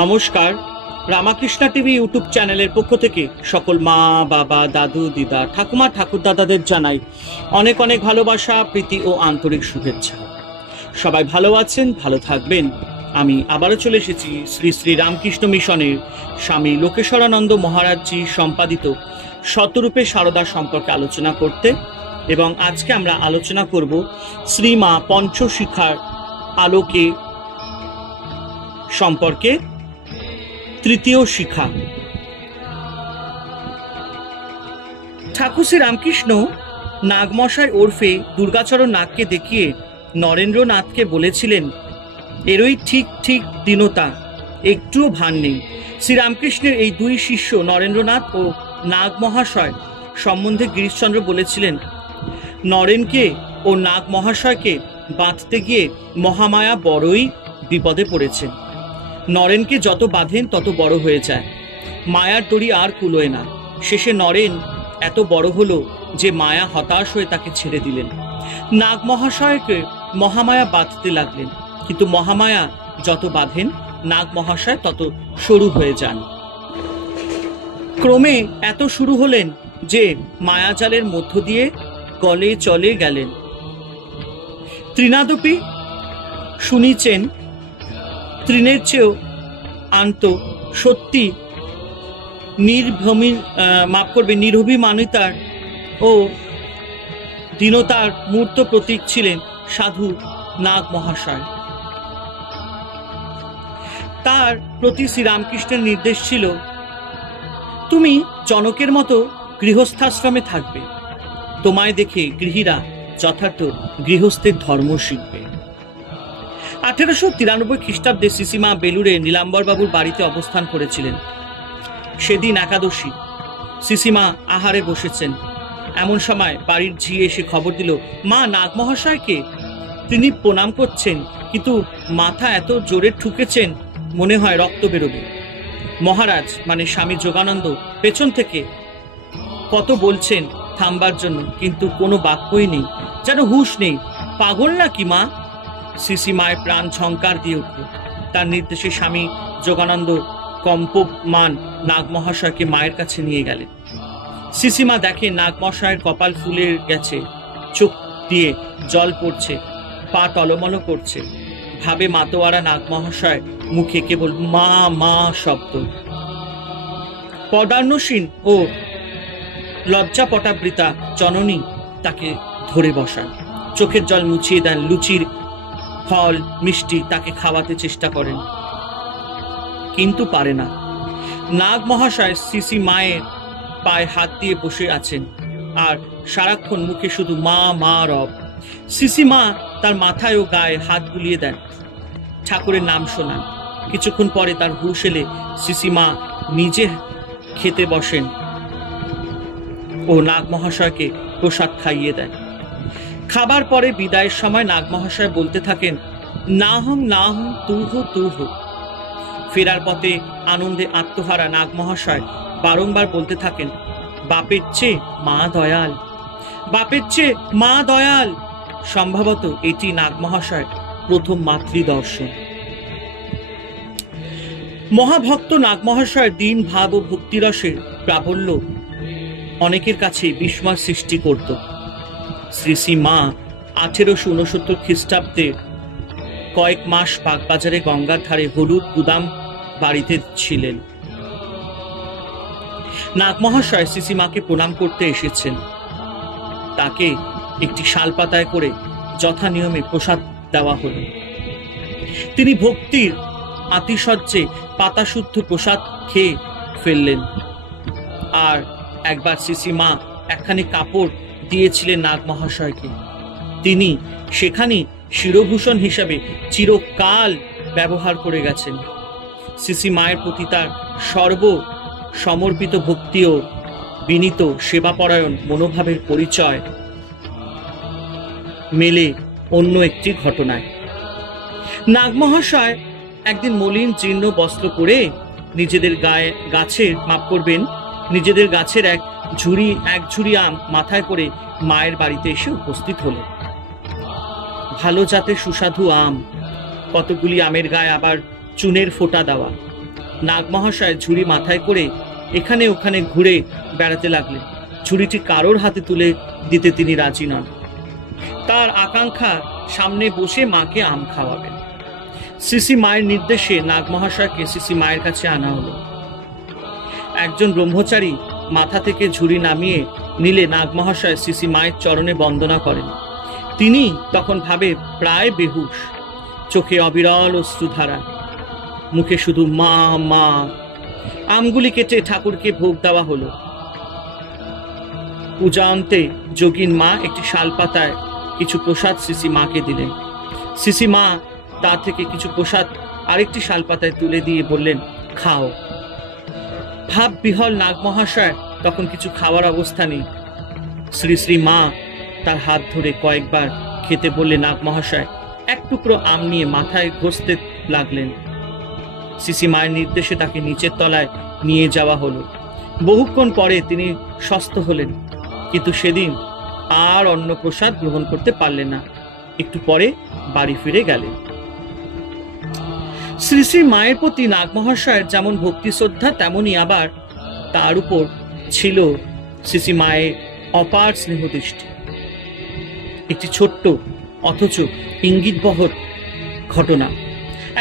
নমস্কার, Ramakrishna TV YouTube চ্যানেলের পক্ষ থেকে সকল মা বাবা দাদু দিদা ঠাকুমা ঠাকুর দাদাদের জানাই অনেক অনেক ভালোবাসা, প্রীতি ও আন্তরিক শুভেচ্ছা। সবাই ভালো আছেন, ভালো থাকবেন। আমি আবারও চলে এসেছি শ্রী শ্রী রামকৃষ্ণ মিশনের স্বামী লোকেশ্বরানন্দ মহারাজজি সম্পাদিত শতরূপে সারদা সম্পর্কে আলোচনা করতে, এবং আজকে আমরা আলোচনা করব শ্রীমা পঞ্চশিখার আলোকে সম্পর্কে তৃতীয় শিখা। ঠাকুর শ্রী রামকৃষ্ণ নাগমশাই ওরফে দুর্গাচরণ নাগকে দেখিয়ে নরেন্দ্রনাথকে বলেছিলেন, এরই ঠিক ঠিক দীনতা, একটুও ভান নেই। শ্রীরামকৃষ্ণের এই দুই শিষ্য নরেন্দ্রনাথ ও নাগ মহাশয় সম্বন্ধে গিরিশচন্দ্র বলেছিলেন, নরেনকে ও নাগ মহাশয়কে বাঁধতে গিয়ে মহামায়া বড়ই বিপদে পড়েছেন। নরেনকে যত বাঁধেন তত বড় হয়ে যায়, মায়ার দড়ি আর কুলোয় না। শেষে নরেন এত বড় হলো যে মায়া হতাশ হয়ে তাকে ছেড়ে দিলেন। নাগ মহাশয়কে মহামায়া বাঁধতে লাগলেন, কিন্তু মহামায়া যত বাঁধেন নাগ মহাশয় তত সরু হয়ে যান। ক্রমে এত শুরু হলেন যে মায়াজালের মধ্য দিয়ে গলে চলে গেলেন। তৃণাদপি শুনিছেন, তৃণের চেয়েও আন্ত সত্যি নিরভিমানিতার ও দীনতার মূর্ত প্রতীক ছিলেন সাধু নাগ মহাশয়। তার প্রতি শ্রীরামকৃষ্ণের নির্দেশ ছিল, তুমি জনকের মতো গৃহস্থাশ্রমে থাকবে, তোমায় দেখে গৃহীরা যথার্থ গৃহস্থের ধর্ম শিখবে। 1893 খ্রিস্টাব্দে সিসিমা বেলুড়ে নীলাম্বর বাবুর বাড়িতে অবস্থান করেছিলেন। সেদিন একাদশী। সিসিমা আহারে বসেছেন। এমন সময় বাড়ির ঝি এসে খবর দিল, মা নাগ মহাশয়কে। তিনি প্রণাম করছেন, কিন্তু মাথা এত জোরে ঠুকেছেন মনে হয় রক্ত বেরোবে। মহারাজ মানে স্বামী যোগানন্দ পেছন থেকে কত বলছেন থামবার জন্য, কিন্তু কোনো বাক্যই নেই, যেন হুঁশ নেই। পাগল নাকি মা? সিসি মায়ের প্রাণ ঝংকার দিয়ে উঠল। তার নির্দেশে স্বামী যোগানন্দ কম্পমান নাগ মহাশয়কে মায়ের কাছে নিয়ে গেলেন। সিসিমা দেখে নাগ মহাশয়ের কপাল ফুলে গেছে, চোখ দিয়ে জল পড়ছে, পা টলমল করছে। ভাবে মাতোয়ারা নাগ মহাশয় মুখে কেবল মা মা শব্দ। পদান্নসীন ও লজ্জাপটাবৃতা জননী তাকে ধরে বসান, চোখের জল মুছিয়ে দেন, লুচির ফল মিষ্টি তাকে খাওয়াতে চেষ্টা করেন, কিন্তু পারে না। নাগ মহাশয় সিসি মায়ের পায়ে হাত দিয়ে বসে আছেন, আর সারাক্ষণ মুখে শুধু মা মা রব। সিসি মা তার মাথায় ও গায়ে হাত বুলিয়ে দেন, ঠাকুরের নাম শোনান। কিছুক্ষণ পরে তার হুঁশ এলে সিসি মা নিজে খেতে বসেন ও নাগ মহাশয়কে প্রসাদ খাইয়ে দেন। খাবার পরে বিদায়ের সময় নাগ মহাশয় বলতে থাকেন, না হং তু হো। ফেরার পথে আনন্দে আত্মহারা নাগ মহাশয় বারংবার বলতে থাকেন, বাপের চেয়ে মা দয়াল, বাপের চেয়ে মা দয়াল। সম্ভবত এটি নাগ মহাশয় প্রথম মাতৃদর্শন। মহাভক্ত নাগ মহাশয়ের দিন ভাব ও ভক্তিরসের প্রাবল্য অনেকের কাছে বিস্ময় সৃষ্টি করত। শ্রী শ্রী মা 1869 খ্রিস্টাব্দে কয়েক মাস বাগবাজারে গঙ্গার ধারে হলুদ গুদাম বাড়িতে ছিলেন। নাগ মহাশয় সিসিমাকে প্রণাম করতে এসেছেন। তাকে একটি শালপাতায় করে যথা নিয়মে প্রসাদ দেওয়া হলো। তিনি ভক্তির আতিশয্যে পাতাশুদ্ধ প্রসাদ খেয়ে ফেললেন। আর একবার সিসিমা একখানি কাপড় দিয়েছিলেন নাগ মহাশয়কে, তিনি সেখানে শিরভূষণ হিসাবে চিরকাল ব্যবহার করে গেছেন। সিসি মায়ের প্রতি তার সর্ব সমর্পিত ভক্তি ও বিনীত সেবাপরায়ণ মনোভাবের পরিচয় মেলে অন্য একটি ঘটনায়। নাগ মহাশয় একদিন মলিন জীর্ণ বস্ত্র পরে নিজেদের গাছের এক ঝুড়ি আম মাথায় করে মায়ের বাড়িতে এসে উপস্থিত হলো। ভালো জাতের সুস্বাদু আম, কতগুলি আমের গায়ে আবার চুনের ফোঁটা দেওয়া। নাগমহাশয় ঝুড়ি মাথায় করে এখানে ওখানে ঘুরে বেড়াতে লাগলেন। ঝুড়িটি কারোর হাতে তুলে দিতে তিনি রাজি নন। তার আকাঙ্ক্ষা সামনে বসে মাকে আম খাওয়াবেন। শ্রী মায়ের নির্দেশে নাগমহাশয়কে শ্রী মায়ের কাছে আনা হলো। একজন ব্রহ্মচারী মাথা থেকে ঝুড়ি নামিয়ে নিলে নাগমহাশয় শ্রী মায়ের চরণে বন্দনা করেন। তিনি তখন ভাবে প্রায় বেহুশ, চোখে অবিরল অশ্রুধারা, মুখে শুধু মা মা। আমগুলি কেটে ঠাকুরকে ভোগ দেওয়া হলো। পূজা অন্তে যোগীন মা একটি শালপাতায় কিছু প্রসাদ শ্রী মাকে দিলেন। শ্রী মা তা থেকে কিছু প্রসাদ আরেকটি শালপাতায় তুলে দিয়ে বললেন, খাও। ভাব বিহল নাগমহাশয় তখন কিছু খাওয়ার অবস্থা নেই। শ্রী মা তার হাত ধরে কয়েকবার খেতে বললে নাগমহাশয় এক টুকরো আম নিয়ে মাথায় ঘষতে লাগলেন। শ্রী মায়ের নির্দেশে তাকে নিচের তলায় নিয়ে যাওয়া হলো। বহুক্ষণ পরে তিনি সুস্থ হলেন, কিন্তু সেদিন আর অন্ন প্রসাদ গ্রহণ করতে পারলেন না। একটু পরে বাড়ি ফিরে গেলেন। শ্রী মায়ের প্রতি নাগমহাশয়ের যেমন ভক্তি শ্রদ্ধা, তেমনি আবার তার উপর ছিল শ্রী মায়ের অপার স্নেহদৃষ্টি। একটি ছোট্ট অথচ ইঙ্গিতবহ ঘটনা।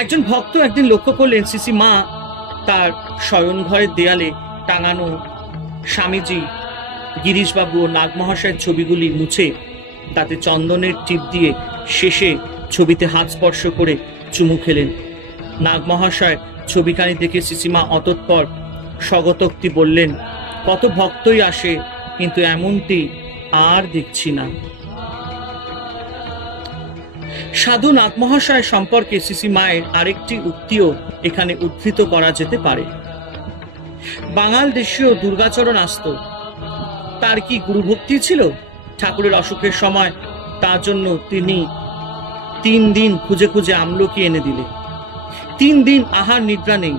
একজন ভক্ত একদিন লক্ষ্য করলেন শ্রী মা তার শয়ন ঘরের দেয়ালে টাঙানো স্বামীজি, গিরিশবাবু ও নাগমহাশয়ের ছবিগুলি মুছে তাতে চন্দনের টিপ দিয়ে শেষে ছবিতে হাত স্পর্শ করে চুমু খেলেন। নাগমহাশয় ছবিখানি দেখে শ্রীমা অতঃপর স্বগতোক্তি বললেন, কত ভক্তই আসে, কিন্তু এমনটি আর দেখছি না। সাধু নাগমহাশয় সম্পর্কে শ্রী মায়ের আরেকটি উক্তিও এখানে উদ্ধৃত করা যেতে পারে। বাঙাল দেশীয় দুর্গাচরণ আসত। তার কি গুরুভক্তি ছিল? ঠাকুরের অসুখের সময় তার জন্য তিনি 3 দিন খুঁজে খুঁজে আমলকি এনে দিলেন। 3 দিন আহার নিদ্রা নেই।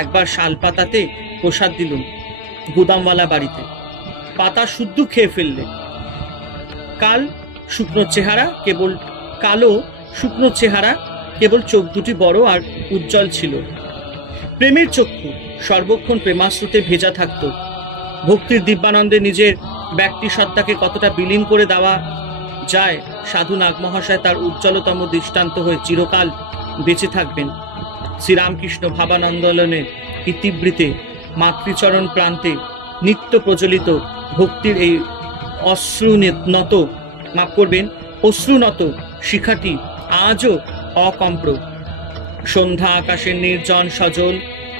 একবার শাল পাতাতে প্রসাদ দিলুন গুদামওয়ালা বাড়িতে, পাতা শুদ্ধ খেয়ে ফেললেন। কালো শুকনো চেহারা, কেবল চোখ দুটি বড় আর উজ্জ্বল ছিল। প্রেমের চক্ষু সর্বক্ষণ প্রেমাশ্রুতে ভেজা থাকত। ভক্তির দিব্যানন্দে নিজের ব্যক্তি সত্তাকে কতটা বিলীন করে দেওয়া যায়, সাধু নাগমহাশয় তার উজ্জ্বলতম দৃষ্টান্ত হয়ে চিরকাল বেঁচে থাকবেন। শ্রীরামকৃষ্ণ ভাবানন্দোলনের ইতিবৃত্তে মাতৃচরণ প্রান্তে নিত্য প্রচলিত ভক্তির এই অশ্রুনত শিখাটি আজও অকম্প্র। সন্ধ্যা আকাশের নির্জন সজল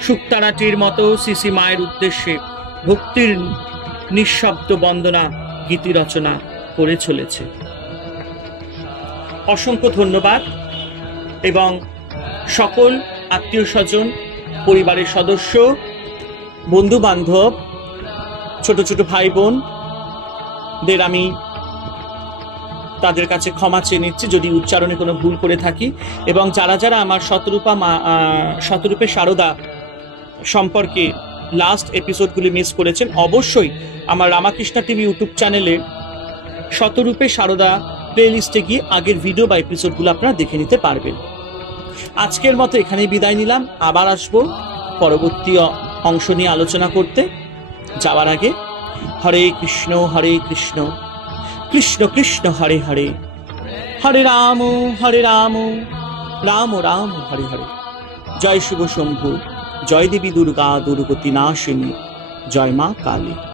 শুকতারাটির মতো শ্রী মায়ের উদ্দেশ্যে ভক্তির নিঃশব্দ বন্দনা গীতি রচনা করে চলেছে। অসংখ্য ধন্যবাদ। এবং সকল আত্মীয় স্বজন, পরিবারের সদস্য, বন্ধু বান্ধব, ছোট ছোট ভাই বোনদের আমি তাদের কাছে ক্ষমা চেয়ে নিচ্ছি যদি উচ্চারণে কোনো ভুল করে থাকি। এবং যারা যারা আমার শতরূপে সারদা সম্পর্কে লাস্ট এপিসোডগুলি মিস করেছেন, অবশ্যই আমার রামাকৃষ্ণ টিভি ইউটিউব চ্যানেলে শতরূপে সারদা প্লেলিস্টে গিয়ে আগের ভিডিও বা এপিসোডগুলো আপনারা দেখে নিতে পারবেন। আজকের মতো এখানেই বিদায় নিলাম। আবার আসবো পরবর্তী অংশ নিয়ে আলোচনা করতে। যাওয়ার আগে হরে কৃষ্ণ কৃষ্ণ কৃষ্ণ হরে হরে, হরে রাম রাম রাম হরে হরে। জয় শিব শম্ভু, জয় দেবী দুর্গা দুর্গতি নাশিনী, জয় মা কালী।